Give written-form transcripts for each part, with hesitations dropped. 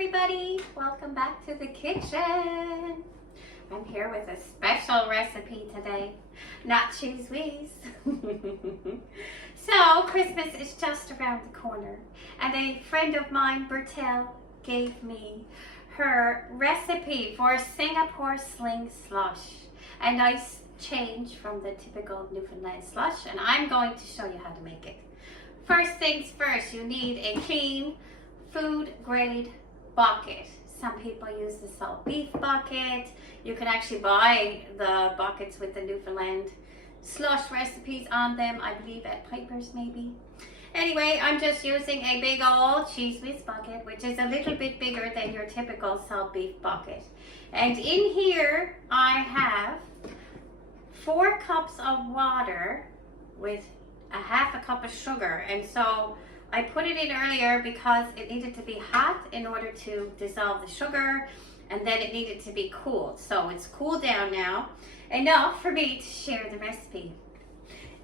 everybody, welcome back to the kitchen. I'm here with a special recipe today, not cheese whiz. So Christmas is just around the corner, and a friend of mine, Bertel, gave me her recipe for Singapore Sling slush, a nice change from the typical Newfoundland slush, and I'm going to show you how to make it. First things first, you need a clean food grade bucket. Some people use the salt beef bucket. You can actually buy the buckets with the Newfoundland slush recipes on them, I believe at Piper's maybe. Anyway, I'm just using a big old cheese whiz bucket, which is a little bit bigger than your typical salt beef bucket. And in here I have 4 cups of water with a half a cup of sugar, and so I put it in earlier because it needed to be hot in order to dissolve the sugar, and then it needed to be cooled. So it's cooled down now, enough for me to share the recipe.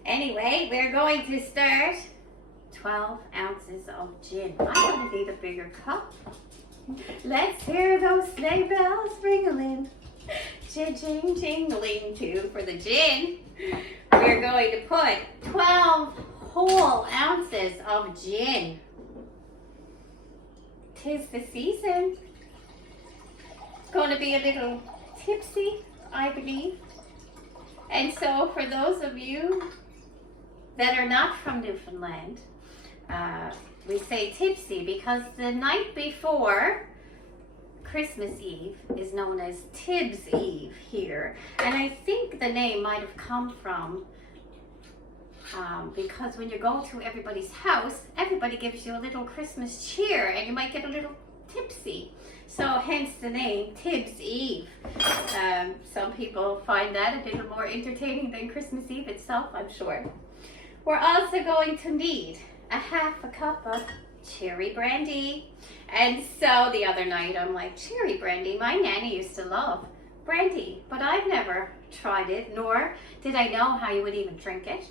Anyway, we're going to start 12 ounces of gin. I'm going to need a bigger cup. Let's hear those sleigh bells ringling. Ching jingling too for the gin. We're going to put 12 whole ounces of gin. 'Tis the season. It's going to be a little tipsy, I believe. And so for those of you that are not from Newfoundland, we say tipsy because the night before Christmas Eve is known as Tibbs Eve here, and I think the name might have come from because when you go to everybody's house, everybody gives you a little Christmas cheer and you might get a little tipsy, so hence the name Tibbs Eve. Some people find that a little more entertaining than Christmas Eve itself, I'm sure. We're also going to need a half a cup of cherry brandy. And so the other night I'm like, cherry brandy, my nanny used to love brandy, but I've never tried it, nor did I know how you would even drink it.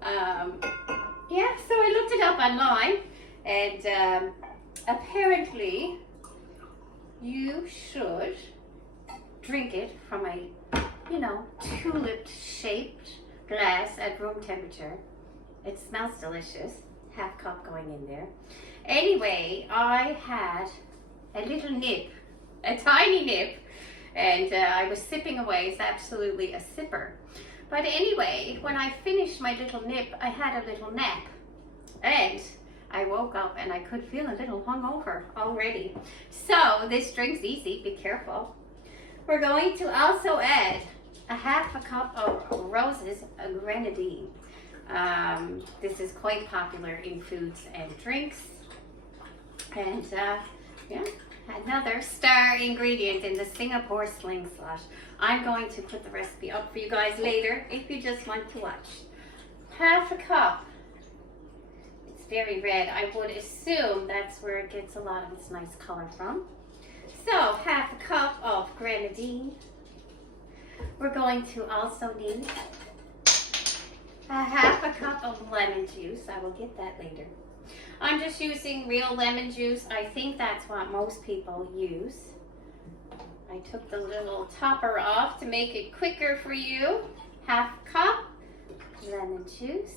Yeah, so I looked it up online, and apparently you should drink it from a, tulip-shaped glass at room temperature. It smells delicious. Half cup going in there. Anyway, I had a little nip, a tiny nip, and I was sipping away. It's absolutely a sipper. But anyway, when I finished my little nip, I had a little nap, and I woke up and I could feel a little hungover already. So this drink's easy, be careful. We're going to also add a half a cup of Rose's grenadine. This is quite popular in foods and drinks, and yeah, another star ingredient in the Singapore Sling slush. I'm going to put the recipe up for you guys later if you just want to watch. Half a cup. It's very red. I would assume that's where it gets a lot of its nice color from. So half a cup of grenadine. We're going to also need a half a cup of lemon juice. I will get that later. I'm just using real lemon juice. I think that's what most people use. I took the little topper off to make it quicker for you. Half a cup lemon juice.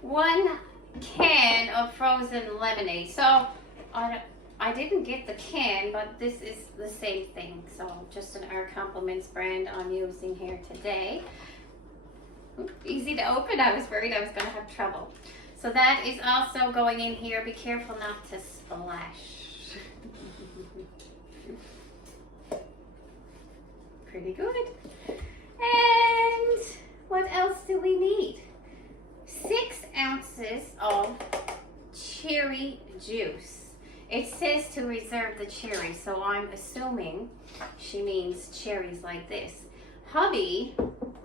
1 can of frozen lemonade. So I didn't get the can, but this is the same thing. So just an Our Compliments brand I'm using here today. Easy to open. I was worried I was going to have trouble. So that is also going in here. Be careful not to splash. Pretty good. And what else do we need? 6 ounces of cherry juice. It says to reserve the cherries, so I'm assuming she means cherries like this. Hubby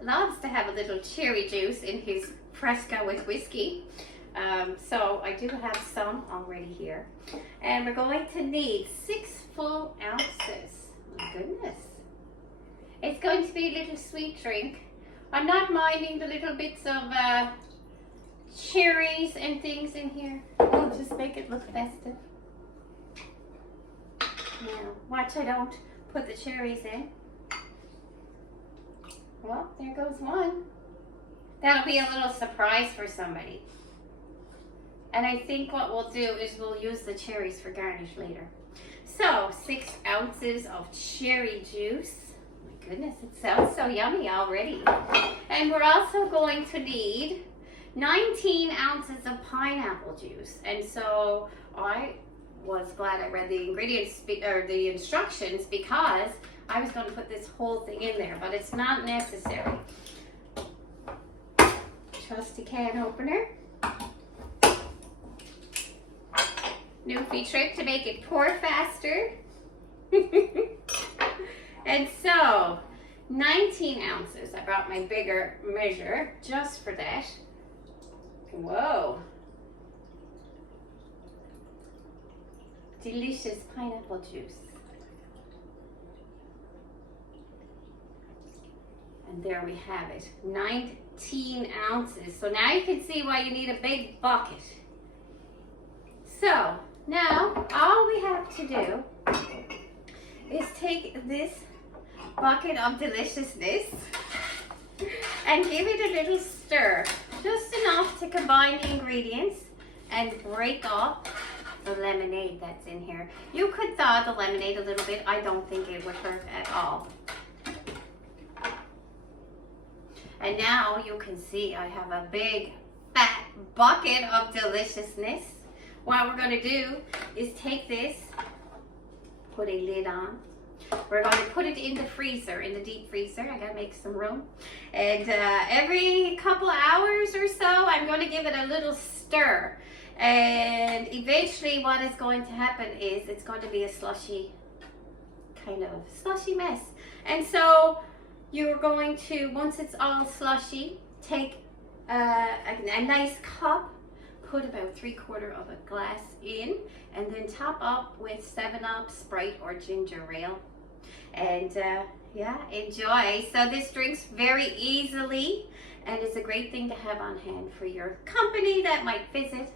loves to have a little cherry juice in his Fresca with whiskey. So I do have some already here. And we're going to need 6 full ounces. My goodness. It's going to be a little sweet drink. I'm not minding the little bits of cherries and things in here. We'll just make it look festive. Now, watch I don't put the cherries in. Well, there goes one. That'll be a little surprise for somebody. And I think what we'll do is we'll use the cherries for garnish later. So, 6 ounces of cherry juice. My goodness, it sounds so yummy already. And we're also going to need 19 ounces of pineapple juice. And so I was glad I read the ingredients or the instructions, because I was going to put this whole thing in there, but it's not necessary. Trusty can opener. Newfie trick to make it pour faster. And so 19 ounces. I brought my bigger measure just for that. Whoa. Delicious pineapple juice. And there we have it, 19 ounces. So now you can see why you need a big bucket. So now all we have to do is take this bucket of deliciousness and give it a little stir, just enough to combine the ingredients and break up the lemonade that's in here. You could thaw the lemonade a little bit. I don't think it would hurt at all. And now you can see I have a big fat bucket of deliciousness. What we're going to do is take this, put a lid on. We're going to put it in the freezer, in the deep freezer. I gotta make some room. And every couple hours or so, I'm going to give it a little stir. And eventually what is going to happen is it's going to be a slushy, kind of slushy mess. And so you're going to, once it's all slushy, take a nice cup, put about 3/4 of a glass in, and then top up with 7-Up, Sprite, or ginger ale. And yeah, enjoy. So this drinks very easily, and it's a great thing to have on hand for your company that might visit.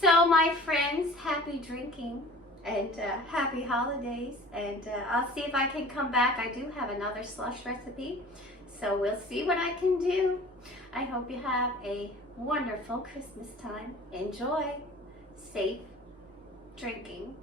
So my friends, happy drinking and happy holidays. And I'll see if I can come back. I do have another slush recipe, so we'll see what I can do. I hope you have a wonderful Christmas time. Enjoy. Safe drinking.